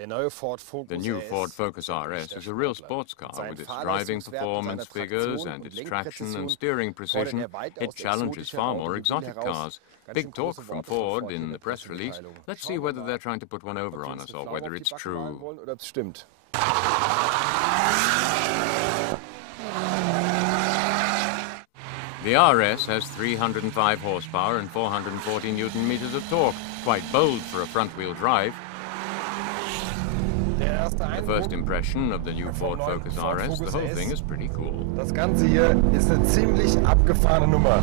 The new Ford Focus RS is a real sports car with its driving performance figures and its traction and steering precision. It challenges far more exotic cars. Big talk from Ford in the press release. Let's see whether they're trying to put one over on us or whether it's true. The RS has 305 horsepower and 440 Newton-meters of torque. Quite bold for a front-wheel drive. The first impression of the new Ford Focus RS, the whole thing is pretty cool. Das Ganze hier ist eine ziemlich abgefahrene Nummer.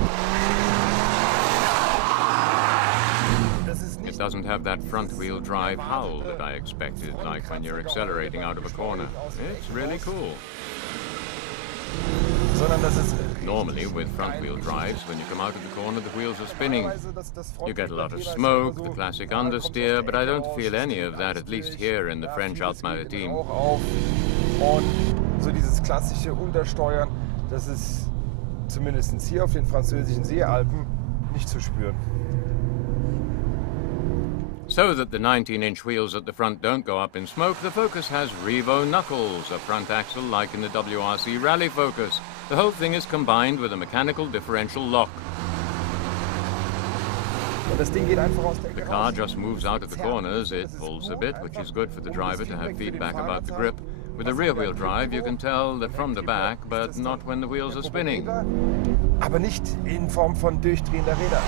It doesn't have that front-wheel drive howl that I expected, like when you're accelerating out of a corner. It's really cool. Normally, with front-wheel drives, when you come out of the corner, the wheels are spinning. You get a lot of smoke, the classic understeer, but I don't feel any of that, at least here in the French Alpes-Maritimes. Und so dieses klassische Untersteuern, das ist zumindest hier auf den französischen Seealpen nicht zu spüren. So that the 19-inch wheels at the front don't go up in smoke, the Focus has Revo knuckles, a front axle like in the WRC Rally Focus. The whole thing is combined with a mechanical differential lock. The car just moves out of the corners, it pulls a bit, which is good for the driver to have feedback about the grip. With a rear-wheel drive, you can tell that from the back, but not when the wheels are spinning. Aber nicht in Form von durchdrehender Räder.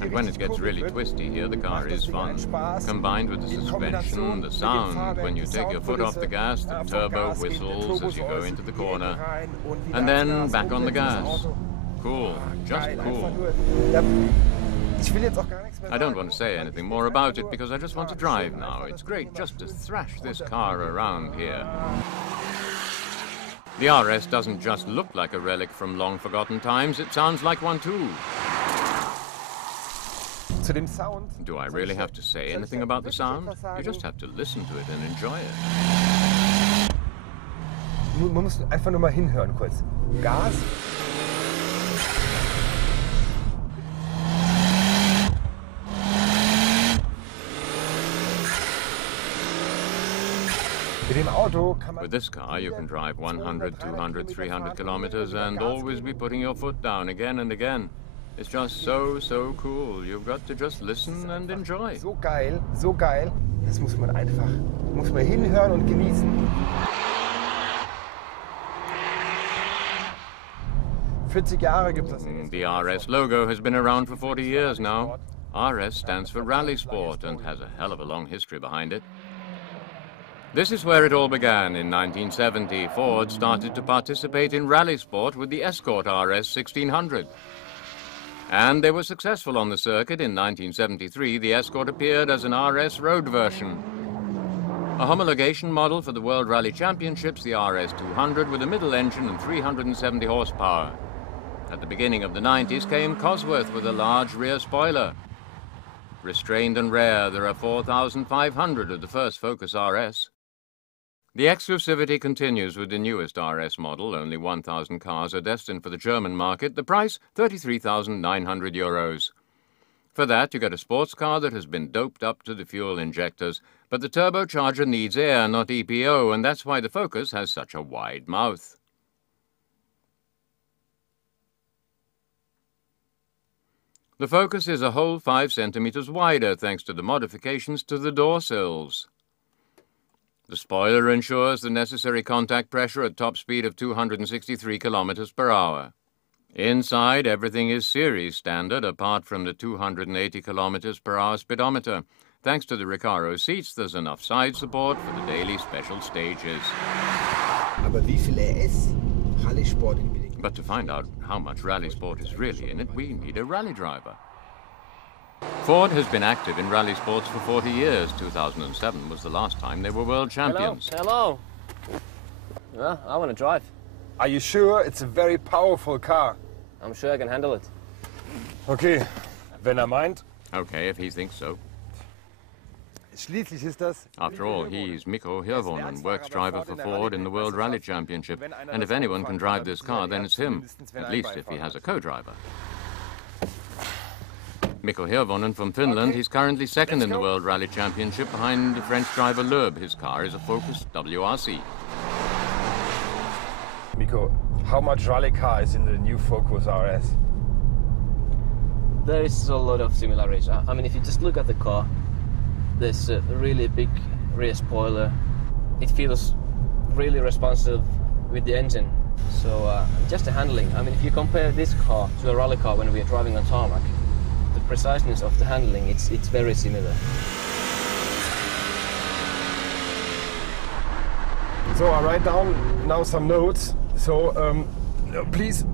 And when it gets really twisty here, the car is fun. Combined with the suspension, the sound, when you take your foot off the gas, the turbo whistles as you go into the corner, and then back on the gas. Cool, just cool. I don't want to say anything more about it because I just want to drive now. It's great just to thrash this car around here. The RS doesn't just look like a relic from long-forgotten times, it sounds like one too. Do I really have to say anything about the sound? You just have to listen to it and enjoy it. Man muss einfach nur mal hinhören kurz. Gas. With this car, you can drive 100, 200, 300 kilometers and always be putting your foot down again and again. It's just so cool. You've got to just listen and enjoy. So geil, so geil. Das muss man hinhören und genießen. 40 Jahre gibt es. The RS logo has been around for 40 years now. RS stands for Rally Sport and has a hell of a long history behind it. This is where it all began. In 1970, Ford started to participate in rally sport with the Escort RS 1600. And they were successful on the circuit. In 1973, the Escort appeared as an RS road version. A homologation model for the World Rally Championships, the RS 200 with a middle engine and 370 horsepower. At the beginning of the 90s came Cosworth with a large rear spoiler. Restrained and rare, there are 4,500 of the first Focus RS. The exclusivity continues with the newest RS model. Only 1,000 cars are destined for the German market. The price, €33,900. For that, you get a sports car that has been doped up to the fuel injectors. But the turbocharger needs air, not EPO, and that's why the Focus has such a wide mouth. The Focus is a whole 5 centimeters wider thanks to the modifications to the door sills. The spoiler ensures the necessary contact pressure at top speed of 263 kilometers per hour. Inside, everything is series standard, apart from the 280 kilometers per hour speedometer. Thanks to the Recaro seats, there's enough side support for the daily special stages. But to find out how much rally sport is really in it, we need a rally driver. Ford has been active in rally sports for 40 years. 2007 was the last time they were world champions. Hello. Yeah, I want to drive. Are you sure? It's a very powerful car. I'm sure I can handle it. Okay, wenn meint. Okay, if he thinks so. Schließlich ist das. After all, he's Mikko Hirvonen, works driver for Ford in the World Rally Championship. And if anyone can drive this car, then it's him. At least if he has a co-driver. Mikko Hirvonen from Finland. He's currently second in the World Rally Championship behind the French driver Loeb. His car is a Focus WRC. Mikko, how much rally car is in the new Focus RS? There is a lot of similarities. I mean, if you just look at the car, there's a really big rear spoiler. It feels really responsive with the engine. So just the handling. I mean, if you compare this car to a rally car when we are driving on tarmac, the preciseness of the handling, it's very similar. So I write down now some notes. So please,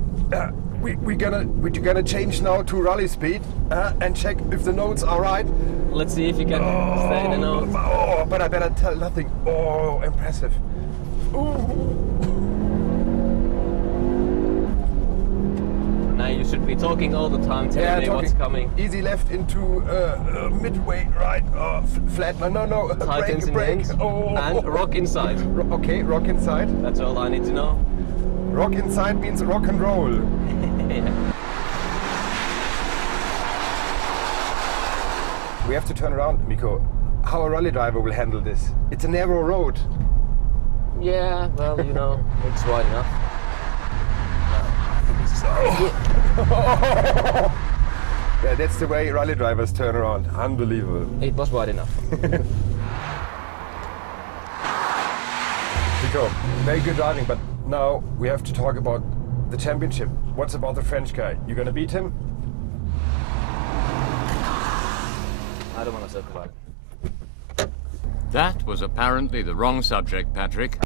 we're gonna change now to rally speed and check if the notes are right. Let's see if you can stay in the notes. Oh, but I better tell nothing. Oh, impressive. Ooh. Now you should be talking all the time, telling me what's coming. Easy left into midway, right, flat, no, Tightens brake. And rock inside. Okay, rock inside. That's all I need to know. Rock inside means rock and roll. Yeah. We have to turn around, Mikko. How a rally driver will handle this? It's a narrow road. Yeah, well, you know, it's wide enough. Yeah, that's the way rally drivers turn around. Unbelievable. It was wide enough. Mikko, very good driving, but now we have to talk about the championship. What's about the French guy? You gonna beat him? I don't want to talk about it. That was apparently the wrong subject, Patrick.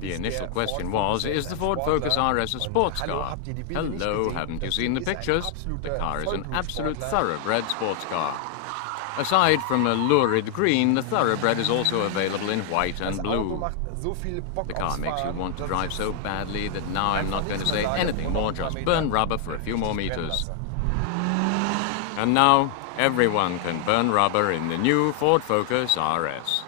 The initial question was, is the Ford Focus RS a sports car? Hello, haven't you seen the pictures? The car is an absolute thoroughbred sports car. Aside from a lurid green, the thoroughbred is also available in white and blue. The car makes you want to drive so badly that now I'm not going to say anything more, just burn rubber for a few more meters. And now, everyone can burn rubber in the new Ford Focus RS.